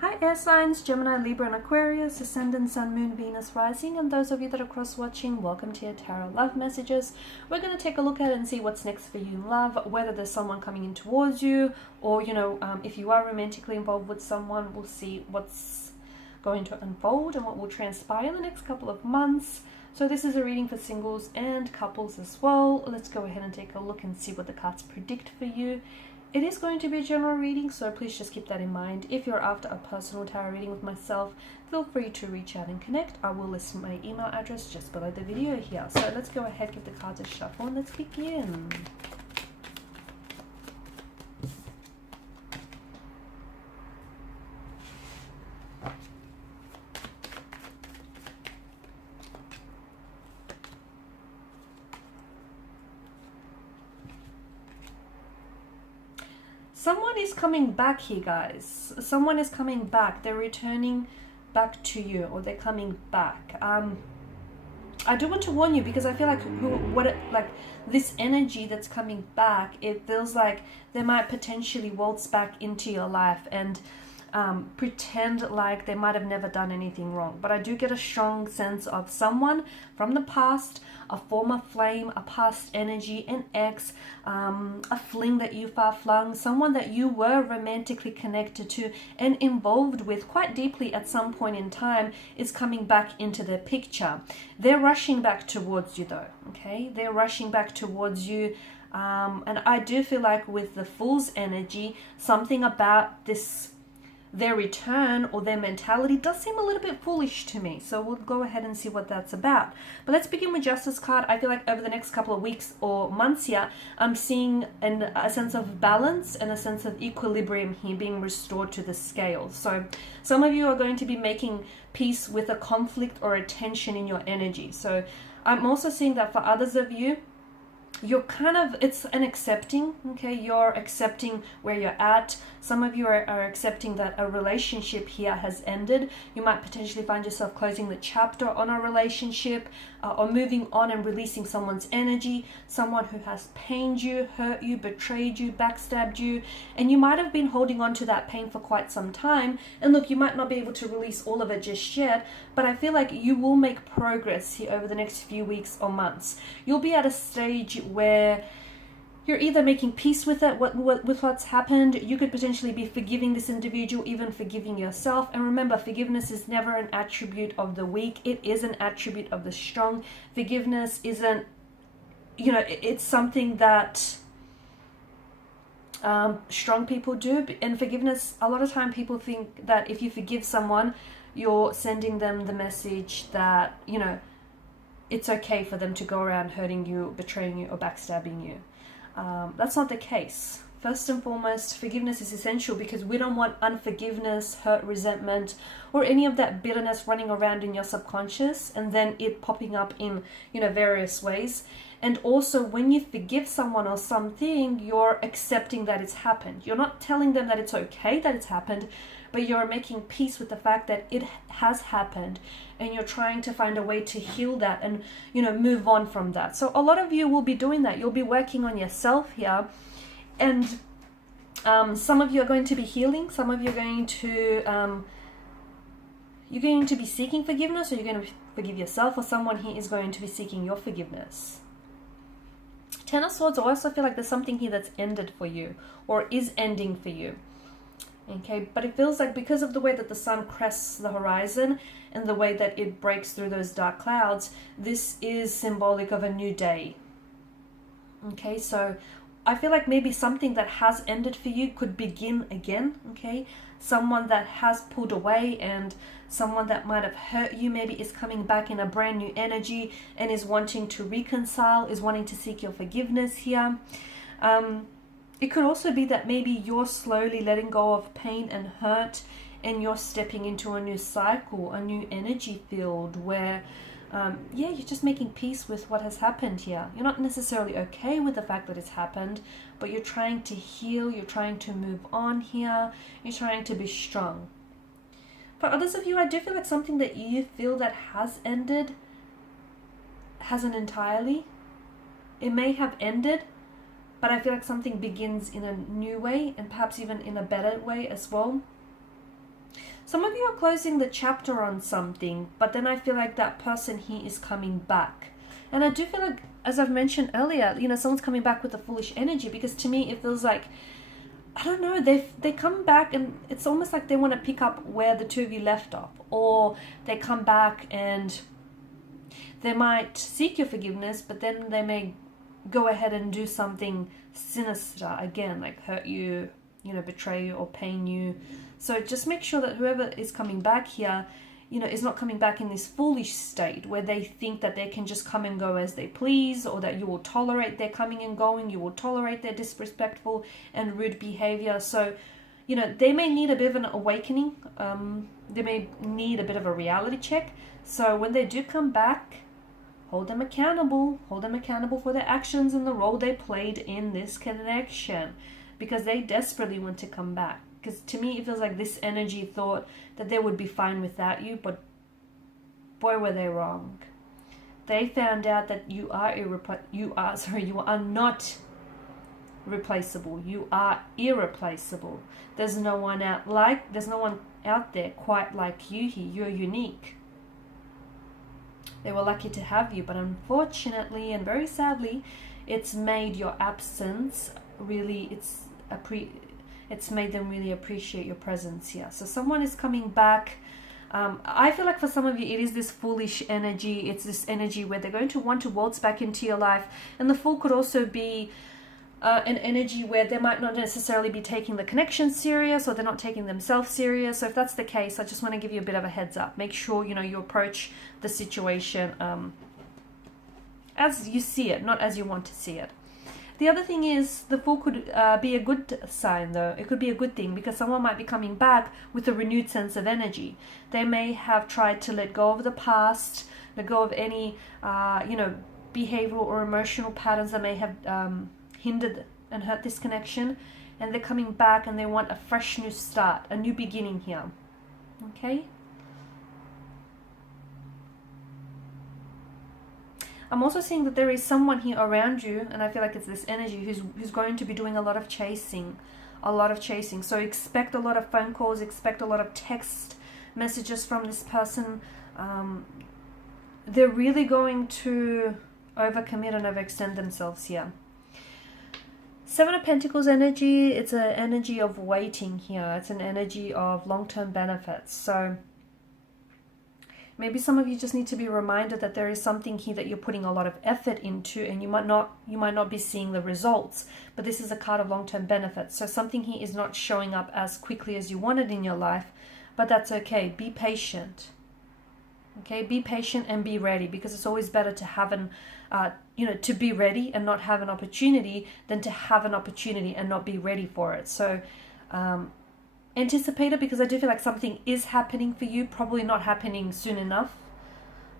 Hi air signs, Gemini, Libra and Aquarius, Ascendant, Sun, Moon, Venus, Rising, and those of you that are cross-watching, welcome to your Tarot Love Messages. We're going to take a look at it and see what's next for you in love, whether there's someone coming in towards you, or, if you are romantically involved with someone, we'll see what's going to unfold and what will transpire in the next couple of months. So this is a reading for singles and couples as well. Let's go ahead and take a look and see what the cards predict for you. It is going to be a general reading, so please just keep that in mind. If you're after a personal tarot reading with myself, feel free to reach out and connect. I will list my email address just below the video here. So let's go ahead, give the cards a shuffle, and let's begin. Someone is coming back here, guys. Someone is coming back. They're returning back to you, or they're coming back. I do want to warn you, because I feel like this energy that's coming back, it feels like they might potentially waltz back into your life and pretend like they might have never done anything wrong. But I do get a strong sense of someone from the past, a former flame, a past energy, an ex, a fling that you far flung, someone that you were romantically connected to and involved with quite deeply at some point in time is coming back into the picture. They're rushing back towards you though, okay? They're rushing back towards you. And I do feel like with the Fool's energy, something about their return or their mentality does seem a little bit foolish to me. So we'll go ahead and see what that's about. But let's begin with Justice card. I feel like over the next couple of weeks or months here, I'm seeing a sense of balance and a sense of equilibrium here being restored to the scale. So some of you are going to be making peace with a conflict or a tension in your energy. So I'm also seeing that for others of you, you're it's an accepting, okay? You're accepting where you're at. Some of you are accepting that a relationship here has ended. You might potentially find yourself closing the chapter on a relationship or moving on and releasing someone's energy, someone who has pained you, hurt you, betrayed you, backstabbed you, and you might have been holding on to that pain for quite some time. And look, you might not be able to release all of it just yet, but I feel like you will make progress here over the next few weeks or months. You'll be at a stage where you're either making peace with it, with what's happened. You could potentially be forgiving this individual, even forgiving yourself. And remember, forgiveness is never an attribute of the weak. It is an attribute of the strong. Forgiveness isn't, it's something that strong people do. And forgiveness, a lot of time people think that if you forgive someone, you're sending them the message that, it's okay for them to go around hurting you, betraying you, or backstabbing you. That's not the case. First and foremost, forgiveness is essential because we don't want unforgiveness, hurt, resentment, or any of that bitterness running around in your subconscious and then it popping up in, various ways. And also, when you forgive someone or something, you're accepting that it's happened. You're not telling them that it's okay that it's happened, but you're making peace with the fact that it has happened, and you're trying to find a way to heal that and, move on from that. So a lot of you will be doing that. You'll be working on yourself here, and some of you are going to be healing. Some of you are going to you're going to be seeking forgiveness, or you're going to forgive yourself, or someone here is going to be seeking your forgiveness. Ten of Swords, I also feel like there's something here that's ended for you or is ending for you. Okay, but it feels like because of the way that the sun crests the horizon and the way that it breaks through those dark clouds, this is symbolic of a new day. Okay, so I feel like maybe something that has ended for you could begin again, okay? Someone that has pulled away and someone that might have hurt you maybe is coming back in a brand new energy and is wanting to reconcile, is wanting to seek your forgiveness here. It could also be that maybe you're slowly letting go of pain and hurt and you're stepping into a new cycle, a new energy field where, you're just making peace with what has happened here. You're not necessarily okay with the fact that it's happened, but you're trying to heal, you're trying to move on here, you're trying to be strong. For others of you, I do feel like something that you feel that has ended hasn't entirely. It may have ended, but I feel like something begins in a new way and perhaps even in a better way as well. Some of you are closing the chapter on something, but then I feel like that person here is coming back. And I do feel like, as I've mentioned earlier, someone's coming back with a foolish energy, because to me it feels like, I don't know, they come back and it's almost like they want to pick up where the two of you left off, or they come back and they might seek your forgiveness, but then they may go ahead and do something sinister again, like hurt you, betray you or pain you. So just make sure that whoever is coming back here, is not coming back in this foolish state where they think that they can just come and go as they please, or that you will tolerate their coming and going, you will tolerate their disrespectful and rude behavior. So, they may need a bit of an awakening. They may need a bit of a reality check. So when they do come back, hold them accountable for their actions and the role they played in this connection, because they desperately want to come back. Because to me, it feels like this energy thought that they would be fine without you, but boy, were they wrong. They found out that you are not replaceable. You are irreplaceable. There's no one out there quite like you here. You're unique. They were lucky to have you, but unfortunately and very sadly, it's made your absence really, it's made them really appreciate your presence here. So someone is coming back. I feel like for some of you, it is this foolish energy. It's this energy where they're going to want to waltz back into your life. And the Fool could also be an energy where they might not necessarily be taking the connection serious, or they're not taking themselves serious. So if that's the case, I just want to give you a bit of a heads up. Make sure, you approach the situation as you see it, not as you want to see it. The other thing is, the Fool could be a good sign, though. It could be a good thing, because someone might be coming back with a renewed sense of energy. They may have tried to let go of the past, let go of any, behavioral or emotional patterns that may have hindered and hurt this connection. And they're coming back and they want a fresh new start, a new beginning here. Okay? I'm also seeing that there is someone here around you, and I feel like it's this energy who's going to be doing a lot of chasing. So expect a lot of phone calls, expect a lot of text messages from this person. They're really going to overcommit and overextend themselves here. Seven of Pentacles energy, it's an energy of waiting here. It's an energy of long-term benefits. So maybe some of you just need to be reminded that there is something here that you're putting a lot of effort into, and you might not be seeing the results, but this is a card of long-term benefits. So something here is not showing up as quickly as you wanted in your life, but that's okay. Be patient. Okay, be patient and be ready, because it's always better to have to be ready and not have an opportunity than to have an opportunity and not be ready for it. So anticipate it, because I do feel like something is happening for you, probably not happening soon enough,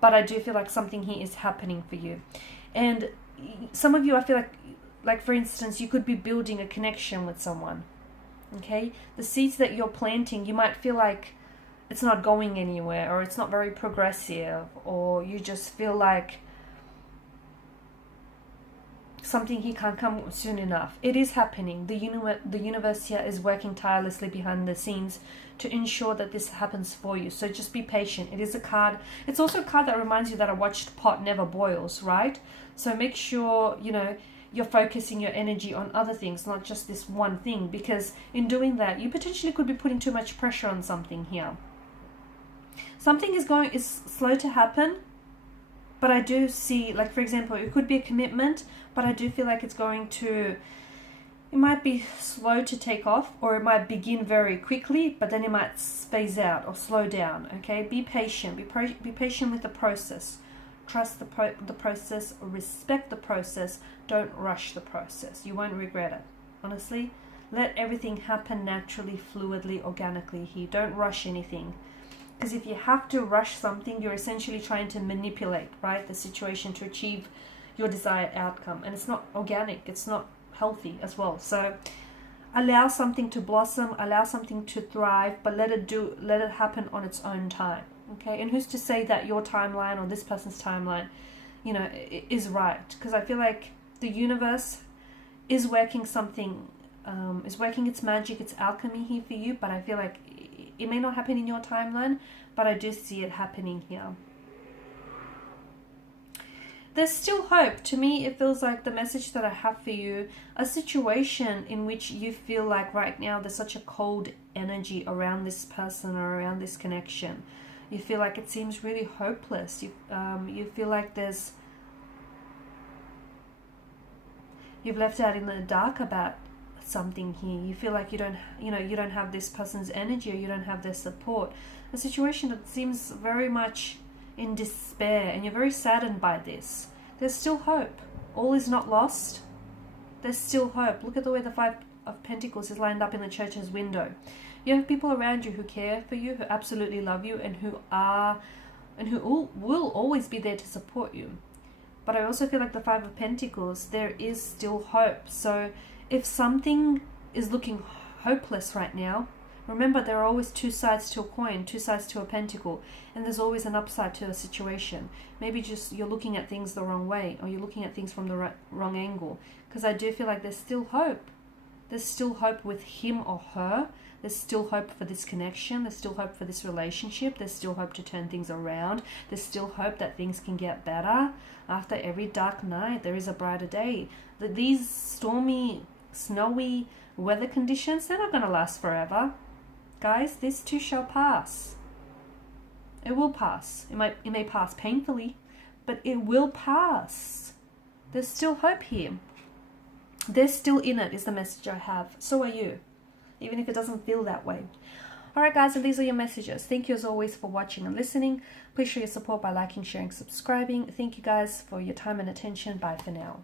but I do feel like something here is happening for you. And some of you, I feel like for instance, you could be building a connection with someone. Okay, the seeds that you're planting, you might feel like it's not going anywhere, or it's not very progressive, or you just feel like something here can't come soon enough. It is happening. The universe here is working tirelessly behind the scenes to ensure that this happens for you. So just be patient. It is a card. It's also a card that reminds you that a watched pot never boils, right? So make sure, you're focusing your energy on other things, not just this one thing, because in doing that, you potentially could be putting too much pressure on something here. Something is slow to happen, but I do see, like for example, it could be a commitment, but I do feel like it might be slow to take off, or it might begin very quickly, but then it might phase out or slow down. Okay, be patient. Be patient with the process. Trust the process, respect the process. Don't rush the process. You won't regret it. Honestly, let everything happen naturally, fluidly, organically here. Don't rush anything. Because if you have to rush something, you're essentially trying to manipulate, right, the situation to achieve your desired outcome. And it's not organic. It's not healthy as well. So allow something to blossom, allow something to thrive, but let it happen on its own time. Okay? And who's to say that your timeline or this person's timeline, is right? Because I feel like the universe is working something, is working its magic, its alchemy here for you, but I feel like it may not happen in your timeline, but I do see it happening here. There's still hope. To me, it feels like the message that I have for you, a situation in which you feel like right now there's such a cold energy around this person or around this connection. You feel like it seems really hopeless. You feel like you've left out in the dark about something here. You feel like you don't have this person's energy, or you don't have their support. A situation that seems very much in despair, and you're very saddened by this. There's still hope. All is not lost. There's still hope. Look at the way the Five of Pentacles is lined up in the Church's window. You have people around you who care for you, who absolutely love you, and who will always be there to support you. But I also feel like the Five of Pentacles, there is still hope. So if something is looking hopeless right now, remember, there are always two sides to a coin, two sides to a pentacle, and there's always an upside to a situation. Maybe just you're looking at things the wrong way, or you're looking at things from the wrong angle, because I do feel like there's still hope. There's still hope with him or her. There's still hope for this connection. There's still hope for this relationship. There's still hope to turn things around. There's still hope that things can get better. After every dark night, there is a brighter day. These stormy, snowy weather conditions, they're not going to last forever. Guys, this too shall pass. It will pass. It may pass painfully, but it will pass. There's still hope here. They're still in it is the message I have. So are you, even if it doesn't feel that way. Alright guys, and these are your messages. Thank you as always for watching and listening. Please show your support by liking, sharing, subscribing. Thank you guys for your time and attention. Bye for now.